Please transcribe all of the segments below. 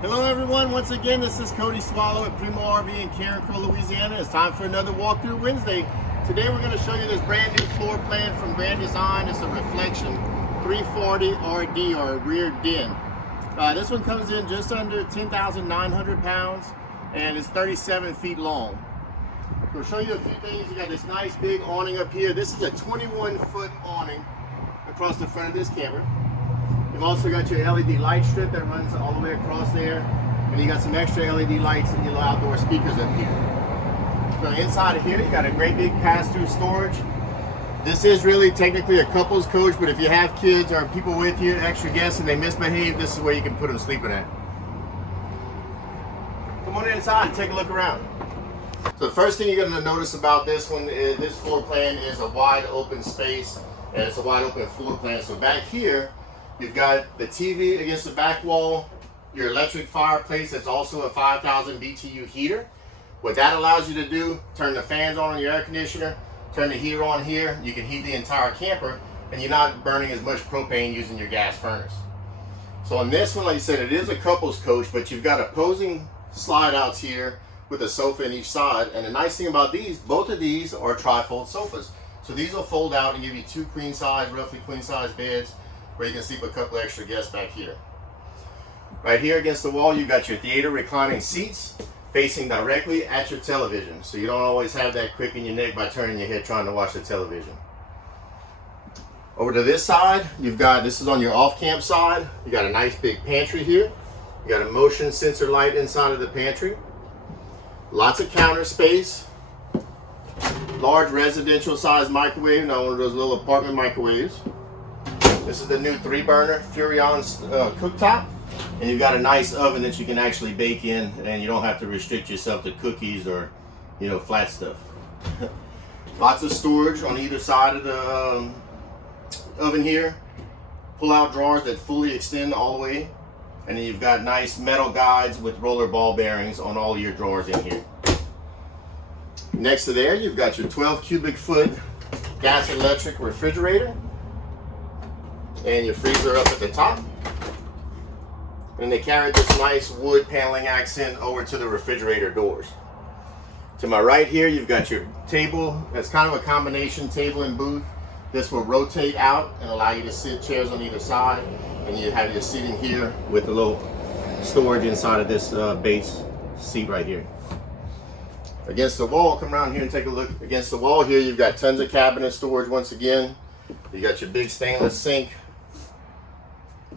Hello everyone, once again this is Cody Swallow at Primeaux RV in Carencro, Louisiana. It's time for another walkthrough Wednesday. Today we're going to show you this brand new floor plan from Grand Design. It's a Reflection 340 RD or rear den. This one comes in just under 10,900 pounds and it's 37 feet long. We'll show you a few things. You got this nice big awning up here. This is a 21-foot awning across the front of this camper. You've also got your LED light strip that runs all the way across there, and you got some extra LED lights and your outdoor speakers up here. So inside of here, you got a great big pass-through storage. This is really technically a couples coach, but if you have kids or people with you, extra guests, and they misbehave, this is where you can put them sleeping at. Come on inside and take a look around. So the first thing you're going to notice about this one is this floor plan is a wide open space, and it's a wide open floor plan. So back here, you've got the TV against the back wall, your electric fireplace that's also a 5,000 BTU heater. What that allows you to do, turn the fans on your air conditioner, turn the heater on here, you can heat the entire camper, and you're not burning as much propane using your gas furnace. So on this one, like I said, it is a couples coach, but you've got opposing slide outs here with a sofa in each side. And the nice thing about these, both of these are tri-fold sofas. So these will fold out and give you two queen size, roughly queen size beds, where you can sleep a couple extra guests back here. Right here against the wall, you've got your theater reclining seats facing directly at your television. So you don't always have that crick in your neck by turning your head trying to watch the television. Over to this side, you've got, this is on your off-camp side, you got a nice big pantry here. You got a motion sensor light inside of the pantry. Lots of counter space. Large residential size microwave, not one of those little apartment microwaves. This is the new 3-burner Furrion cooktop, and you've got a nice oven that you can actually bake in, and you don't have to restrict yourself to cookies or, you know, flat stuff. Lots of storage on either side of the oven here. Pull-out drawers that fully extend all the way, and then you've got nice metal guides with roller ball bearings on all your drawers in here. Next to there, you've got your 12 cubic foot gas electric refrigerator, and your freezer up at the top. And they carried this nice wood paneling accent over to the refrigerator doors. To my right here, you've got your table. That's kind of a combination table and booth. This will rotate out and allow you to sit chairs on either side. And you have your seating here with a little storage inside of this base seat right here. Against the wall, come around here and take a look. Against the wall here, you've got tons of cabinet storage once again. You got your big stainless sink.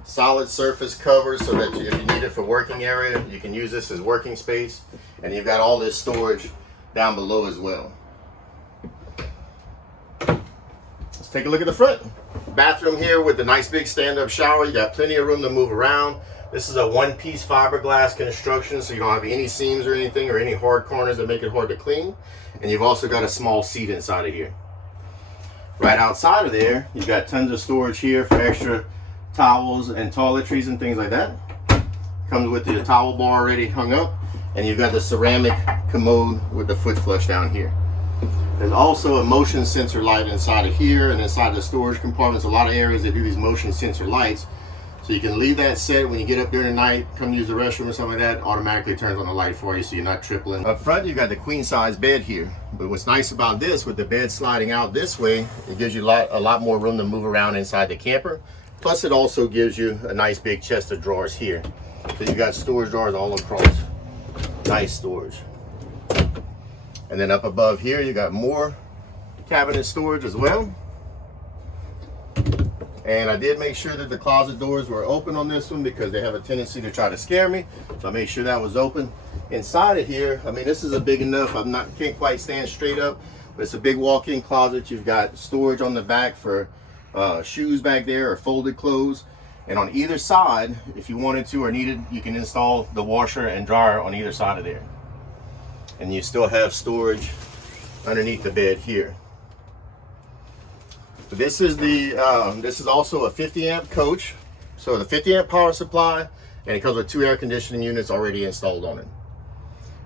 Solid surface cover so that if you need it for working area, you can use this as working space. And you've got all this storage down below as well. Let's take a look at the front. Bathroom here with the nice big stand-up shower. You got plenty of room to move around. This is a one-piece fiberglass construction, so you don't have any seams or anything or any hard corners that make it hard to clean. And you've also got a small seat inside of here. Right outside of there, you've got tons of storage here for extra towels and toiletries and things like that. Comes with the towel bar already hung up, and you've got the ceramic commode with the foot flush down here. There's also a motion sensor light inside of here, and inside the storage compartments, a lot of areas that do these motion sensor lights. So you can leave that set when you get up during the night, come use the restroom or something like that, automatically turns on the light for you so you're not tripling. Up front, you've got the queen size bed here. But what's nice about this, with the bed sliding out this way, it gives you a lot more room to move around inside the camper. Plus, it also gives you a nice big chest of drawers here. So you got storage drawers all across. Nice storage. And then up above here, you got more cabinet storage as well. And I did make sure that the closet doors were open on this one because they have a tendency to try to scare me. So I made sure that was open. Inside of here, I mean, this is a big enough, can't quite stand straight up, but it's a big walk-in closet. You've got storage on the back for shoes back there or folded clothes, and on either side, if you wanted to or needed, you can install the washer and dryer on either side of there, and you still have storage underneath the bed here. So this is also a 50 amp coach, so the 50 amp power supply, and it comes with 2 air conditioning units already installed on it.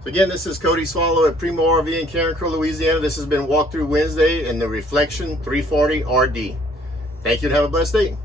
So again, this is Cody Swallow at Primeaux RV in Carencro, Louisiana. This has been Walkthrough Wednesday in the Reflection 340 RD. Thank you and have a blessed day.